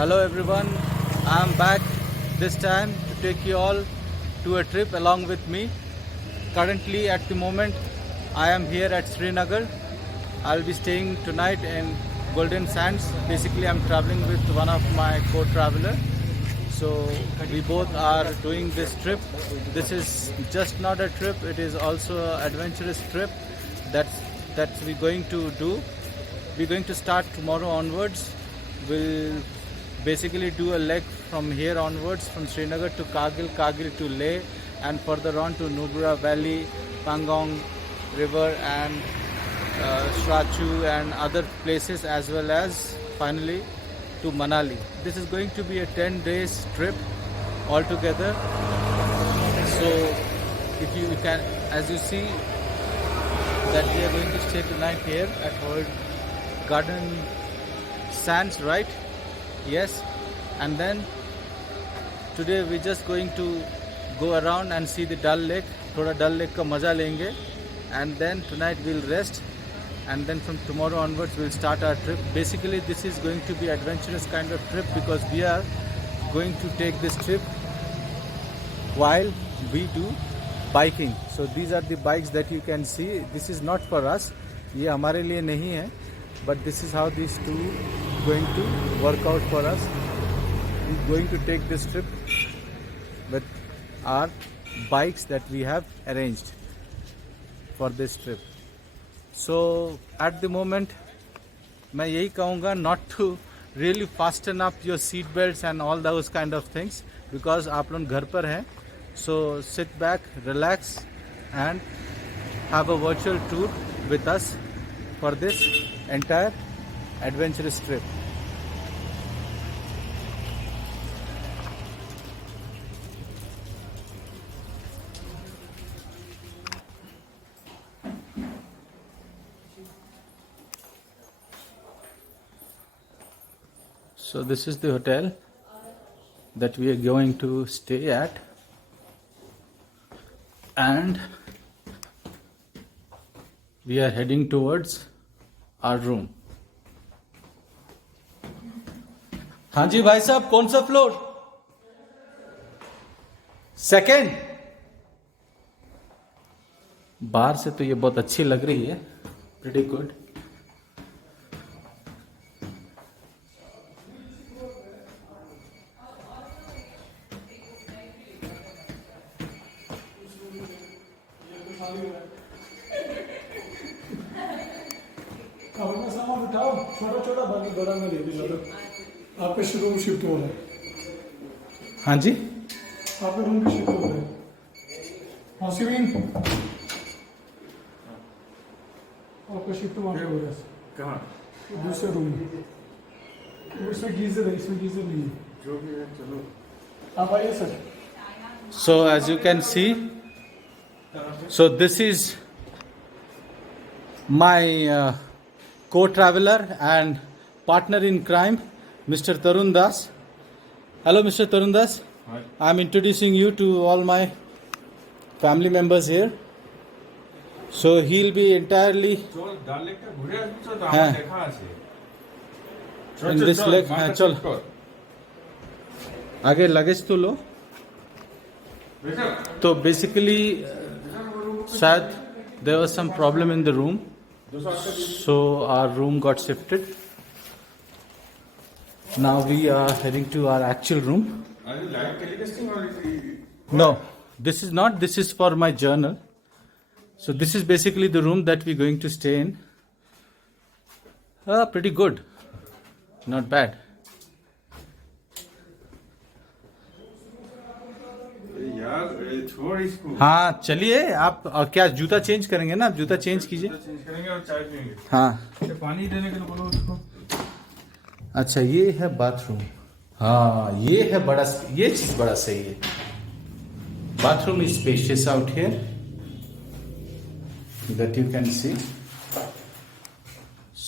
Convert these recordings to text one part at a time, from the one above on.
Hello everyone, I am back this time to take you all to a trip along with me. Currently at the moment I am here at Srinagar. I'll be staying tonight in Golden Sands. Basically I'm traveling with one of my co-traveler. So we both are doing this trip. This is just not a trip, it is also an adventurous trip that we're going to do. We're going to start tomorrow onwards. We'll basically do a leg from here onwards from Srinagar to Kargil to Leh, and further on to Nubra Valley, Pangong River and Shrachu and other places, as well as finally to Manali. This is going to be a 10 days trip altogether. So if you can, as you see that we are going to stay tonight here at Hoyt Garden Sands, right? Yes. And then today we're just going to go around and see the Dal Lake. Thoda Dal Lake ka maza lenge, and then tonight we'll rest, and then from tomorrow onwards we'll start our trip. Basically this is going to be adventurous kind of trip because we are going to take this trip while we do biking. So these are the bikes that you can see. This is not for us, ये हमारे लिए नहीं है, but this is how these two going to work out for us. We're going to take this trip with our bikes that we have arranged for this trip. So at the moment मैं यही कहूँगा not to really fasten up your seat belts and all those kind of things because आप लोग घर पर हैं. So sit back, relax and have a virtual tour with us for this entire adventurous trip. So this is the hotel that we are going to stay at, and we are heading towards our room. हाँ जी भाई साहब, कौन सा floor? Second. बाहर से तो ये बहुत अच्छी लग रही है, प्रीटी गुड. अपना सामान उठाओ, छोटा छोटा बाकी बड़ा में दे दो. आपका रूम शिफ्ट हो रहा है. हाँ जी, आपका रूम भी शिफ्ट हो रहा है. हाँ सिविन, आपका शिफ्ट वहाँ पे हो रहा है. कहाँ? दूसरे रूम में. उसमें गीजर है, इसमें गीजर नहीं है. जो भी है चलो. आप आइए sir. so as you can see, so this is my co-traveler and partner in crime, Mr. Tarun Das. Hello Mr. Tarun Das. Hi. I am introducing you to all my family members here. So he'll be entirely চল ডাল লেকটা ঘুরে আসবি তো হ্যাঁ। আমার দেখা আছে. in this lake. হ্যাঁ চল, आगे लगेज तो लो. तो basically शायद there was some problem in the room, so our room got shifted. Now we are heading to our actual room. আরে লাইভ টেলিকাস্টিং হয়েছে. No, this is not. This is for my journal. So this is basically the room that we're going to stay in. Pretty good. Not bad. यार छोड़ इसको. हाँ चलिए आप. क्या जूता चेंज करेंगे ना? आप जूता चेंज कीजिए. चेंज करेंगे और चाय पियेंगे. हाँ अच्छा पानी देने के लिए बोलो उसको. अच्छा, ये है बाथरूम. हाँ ये है बड़ा, ये चीज बड़ा सही है. Bathroom is spacious out here that you can see.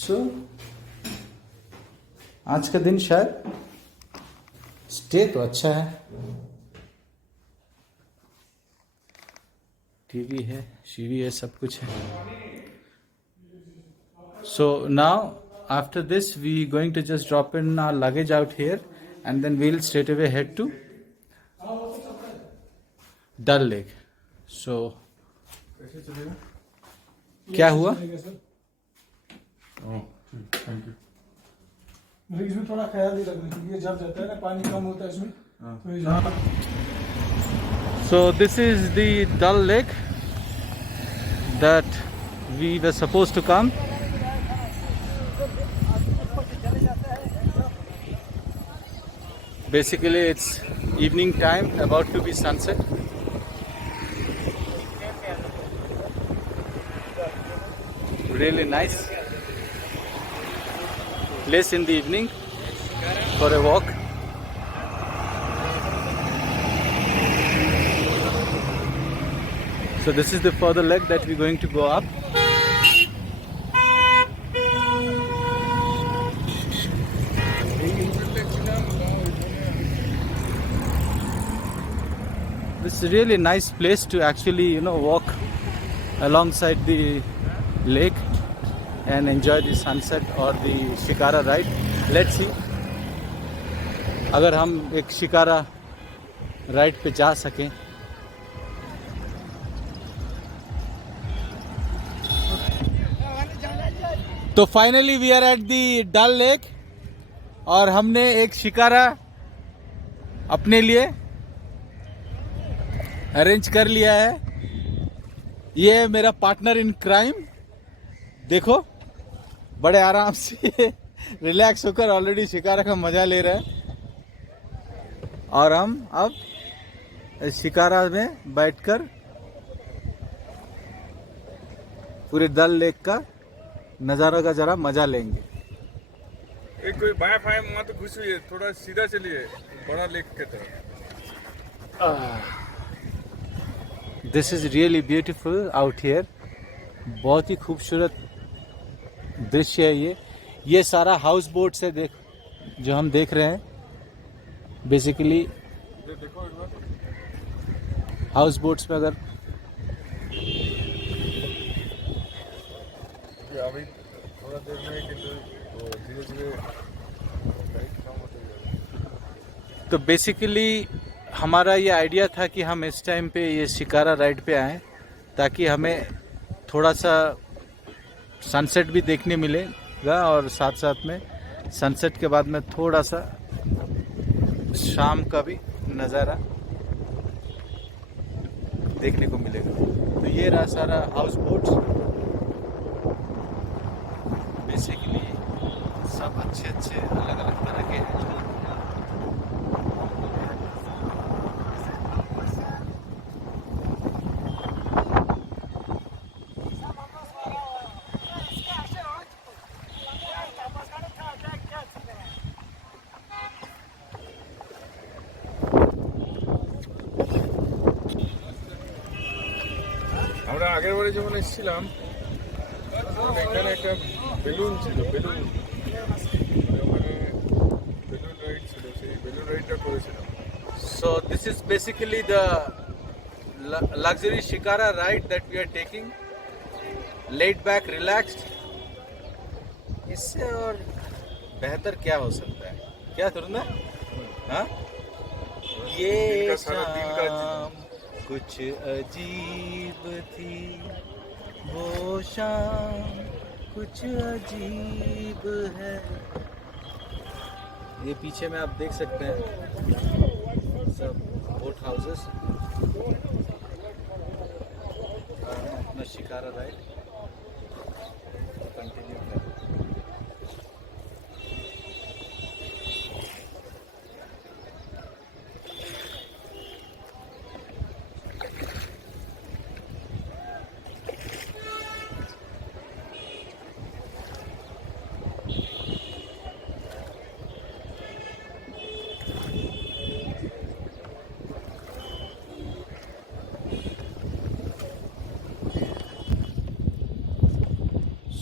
So आज का दिन शायद स्टे तो अच्छा है. टीवी है, सीढ़ी है, सब कुछ है. So now after this we going to just drop in our luggage out here and then we'll straight away head to Dal Lake. So कैसे चलेगा? क्या हुआ? ओह, थैंक यू। लेकिन इसमें थोड़ा ख्याल ही रखना क्योंकि ये जब जाता है ना पानी कम होता है इसमें तो ये जहाँ So this is the Dal Lake that we were supposed to come. Basically it's evening time, about to be sunset. Really nice place in the evening for a walk. So this is the further leg that we're going to go up. This is a really nice place to actually, walk alongside the lake and enjoy the sunset or the shikara ride. Let's see. अगर हम एक shikara ride पे जा सकें तो finally we are at the Dal lake और हमने एक शिकारा अपने लिए अरेंज कर लिया है। ये है मेरा पार्टनर इन क्राइम। देखो बड़े आराम से रिलैक्स होकर ऑलरेडी शिकारा का मजा ले रहा है और हम अब शिकारा में बैठकर पूरे डल लेक का नज़ारा का जरा मजा लेंगे। एक कोई बाया फाया मत घुसिए, थोड़ा सीधा चलिए बड़ा लेक के तरफ। This is really beautiful out here. बहुत ही खूबसूरत दृश्य है ये सारा हाउस बोट्स है जो हम देख रहे हैं। बेसिकली देखो एक बार हाउस बोट्स में अगर अभी थोड़ा देर में धीरे धीरे लाइट कम होते जाएगा। तो बेसिकली हमारा ये आइडिया था कि हम इस टाइम पे ये शिकारा राइड पे आएँ ताकि हमें थोड़ा सा सनसेट भी देखने मिलेगा और साथ साथ में सनसेट के बाद में थोड़ा सा शाम का भी नज़ारा देखने को मिलेगा। तो ये रहा सारा हाउस बोट्स। बेसिकली सब अच्छे अलग अलग तरह के हैं। আমরা আগের বারে যখন এসেছিলাম এখানে একটা বেলুন ছিল, বেলুন রাইড ছিল, সেই বেলুন রাইডটা করেছিলাম। So this is basically the luxury shikara ride that we are taking. Laid back, relaxed. इससे और बेहतर क्या हो सकता है? क्या तुरंत? हाँ? ये शाम कुछ अजीब थी, वो शाम कुछ अजीब है। ये पीछे में आप देख सकते हैं सब बोट हाउसेस। अपना शिकारा राइड कंटिन्यू करें।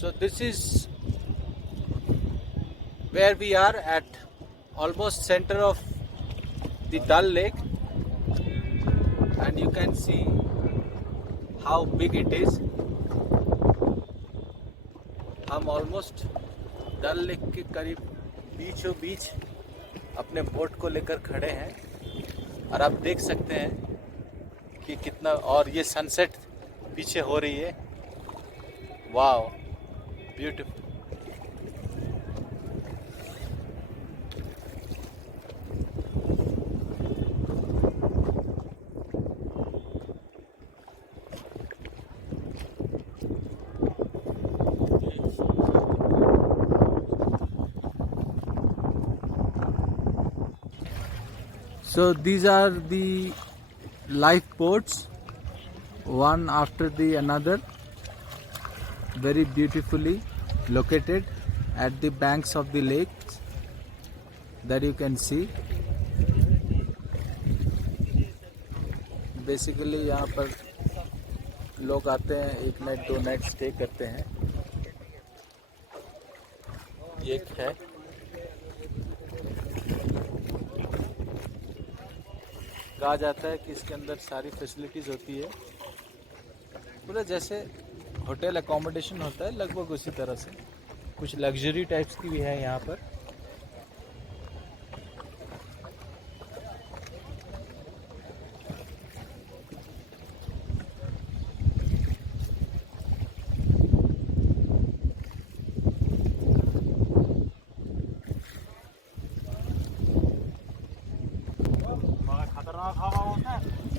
So this is where we are at almost center of the Dal Lake and you can see how big it is. हम almost Dal Lake के करीब बीचों बीच अपने बोट को लेकर खड़े हैं और आप देख सकते हैं कि कितना, और ये सनसेट पीछे हो रही है। Wow, beautiful. So these are the lifeboats, one after the another, very beautifully located at the banks of the lakes that you can see. Basically यहाँ पर लोग आते हैं, 1 नाइट 2 नाइट स्टे करते हैं। एक है कहा जाता है कि इसके अंदर सारी फैसिलिटीज़ होती है, पूरा जैसे होटल अकोमोडेशन होता है लगभग उसी तरह से। कुछ लग्जरी टाइप्स की भी है यहाँ पर।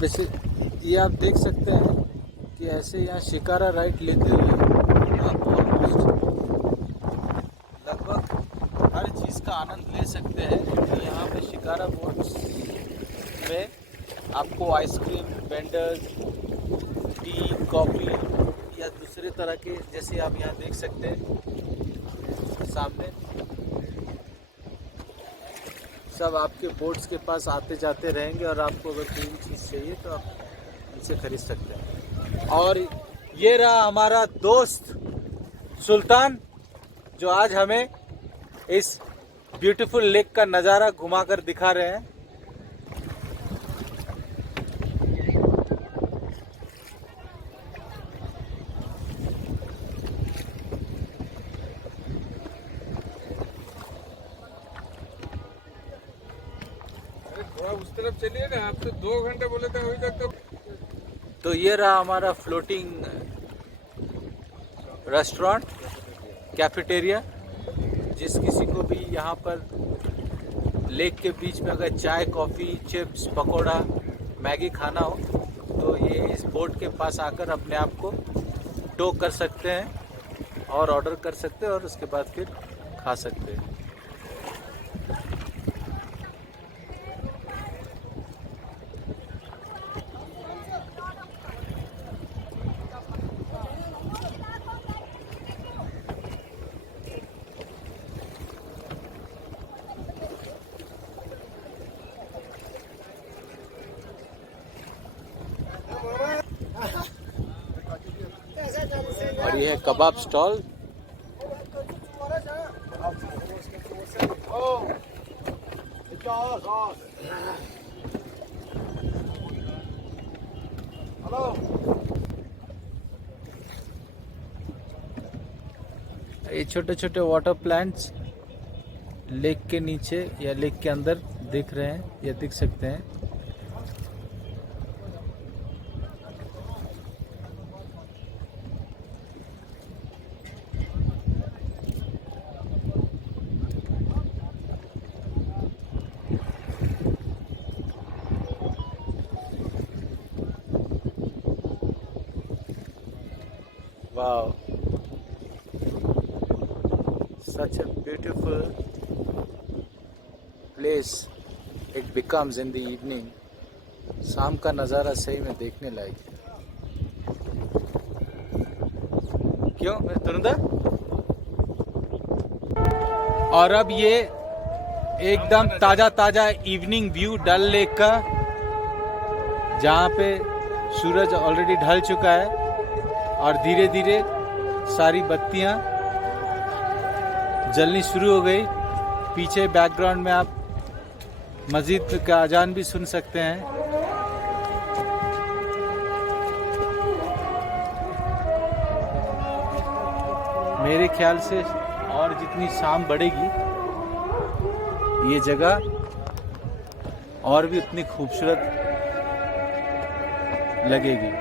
वैसे ये आप देख सकते हैं कि ऐसे यहाँ शिकारा राइड लेते हुए आप ऑलमोस्ट लगभग हर चीज़ का आनंद ले सकते हैं। तो यहाँ पे शिकारा बोट्स में आपको आइसक्रीम वेंडर्स, टी, कॉफ़ी या दूसरे तरह के, जैसे आप यहाँ देख सकते हैं सामने, सब आपके बोट्स के पास आते जाते रहेंगे और आपको अगर कोई चीज़ चाहिए तो आप इनसे खरीद सकते हैं। और ये रहा हमारा दोस्त सुल्तान, जो आज हमें इस ब्यूटीफुल लेक का नज़ारा घुमाकर दिखा रहे हैं। थोड़ा उस तरफ चलिए ना, आप तो 2 घंटे बोले थे अभी तक। तो ये रहा हमारा फ्लोटिंग रेस्टोरेंट, कैफेटेरिया। जिस किसी को भी यहाँ पर लेक के बीच में अगर चाय, कॉफ़ी, चिप्स, पकोड़ा, मैगी खाना हो तो ये इस बोट के पास आकर अपने आप को टो कर सकते हैं और ऑर्डर कर सकते हैं और उसके बाद फिर खा सकते हैं। और ये है कबाब स्टॉल। ये छोटे छोटे वाटर प्लांट्स लेक के नीचे या लेक के अंदर दिख रहे हैं या दिख सकते हैं। Wow, such a beautiful place it becomes in the evening. शाम का नज़ारा सही में देखने लायक है। क्यों तुरंदा? और अब ये एकदम ताज़ा ताज़ा इवनिंग व्यू डल लेक का, जहाँ पे सूरज ऑलरेडी ढल चुका है और धीरे धीरे सारी बत्तियां जलनी शुरू हो गई। पीछे बैकग्राउंड में आप मस्जिद का अजान भी सुन सकते हैं। मेरे ख्याल से और जितनी शाम बढ़ेगी ये जगह और भी उतनी खूबसूरत लगेगी।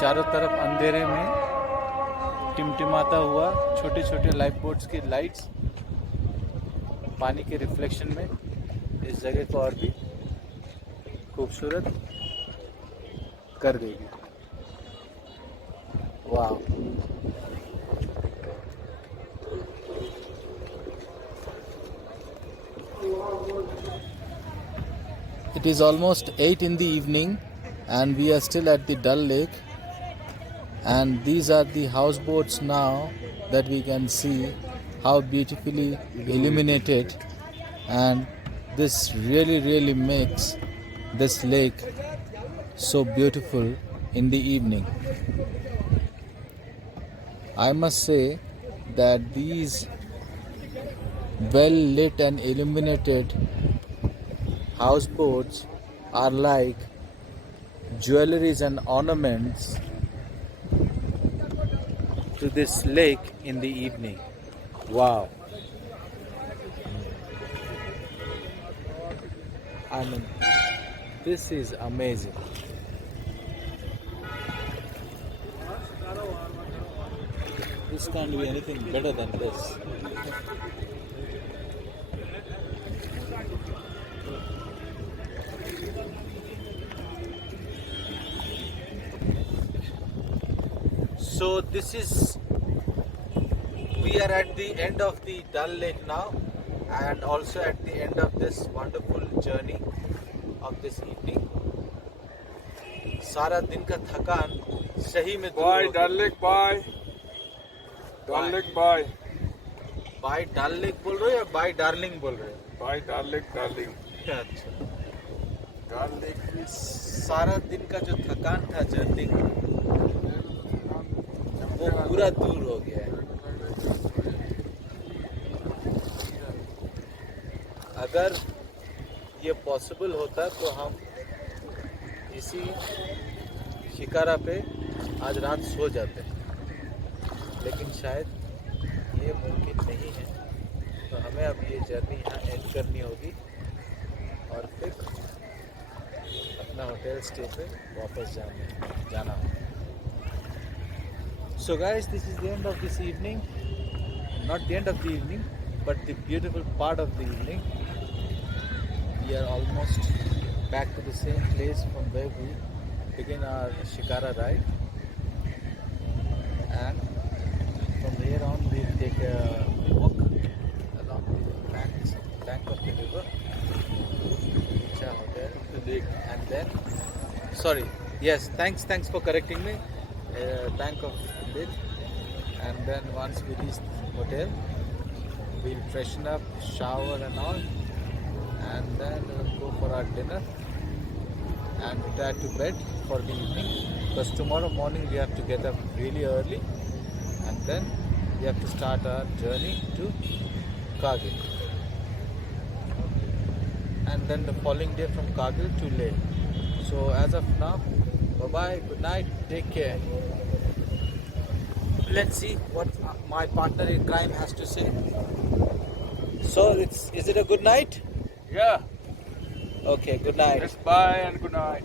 चारों तरफ अंधेरे में टिमटिमाता हुआ छोटे छोटे लाइफ बोट्स की लाइट्स पानी के रिफ्लेक्शन में इस जगह को और भी खूबसूरत कर देगी। वाह! It is almost 8 in the evening and we are still at the Dal Lake, and these are the houseboats now that we can see how beautifully illuminated, and this really makes this lake so beautiful in the evening. I must say that these well lit and illuminated houseboats are like jewelries and ornaments to this lake in the evening. Wow! I mean, this is amazing. This can't be anything better than this. So this is, we are at the end of the Dal Lake now, and also at the end of this wonderful journey of this evening. सारा दिन का थकान सही में दूर हो Bye, गया। Dal Lake, bye. Dal Lake, bye. Bye Dal lake बोल रहे हो या बाय डार्लिंग बोल रहे हो? Bye, Dal Lake, darling. अच्छा, Dal Lake is सारा दिन का जो थकान था जर्नी का वो पूरा दूर हो गया है। अगर ये पॉसिबल होता तो हम इसी शिकारा पे आज रात सो जाते, लेकिन शायद ये मुमकिन नहीं है। तो हमें अब ये जर्नी यहाँ एंड करनी होगी और फिर अपना होटल स्टे पे वापस जाना होगा। So guys, this is the end of this evening. Not the end of the evening, but the beautiful part of the evening. We are almost back to the same place from where we begin our Shikara ride. And from here on, we'll take a walk along the bank of the river, reach our hotel, and then, sorry, yes, thanks for correcting me. Bank of Lid, and then once we reach the hotel, we'll freshen up, shower and all, and then we'll go for our dinner and retire to bed for the evening, because tomorrow morning we have to get up really early, and then we have to start our journey to Kargil, and then the following day from Kargil to Leh. So as of now, bye bye, good night, take care. Let's see what my partner in crime has to say. So is it a good night? yeah. Okay, good night. Yes, bye and good night.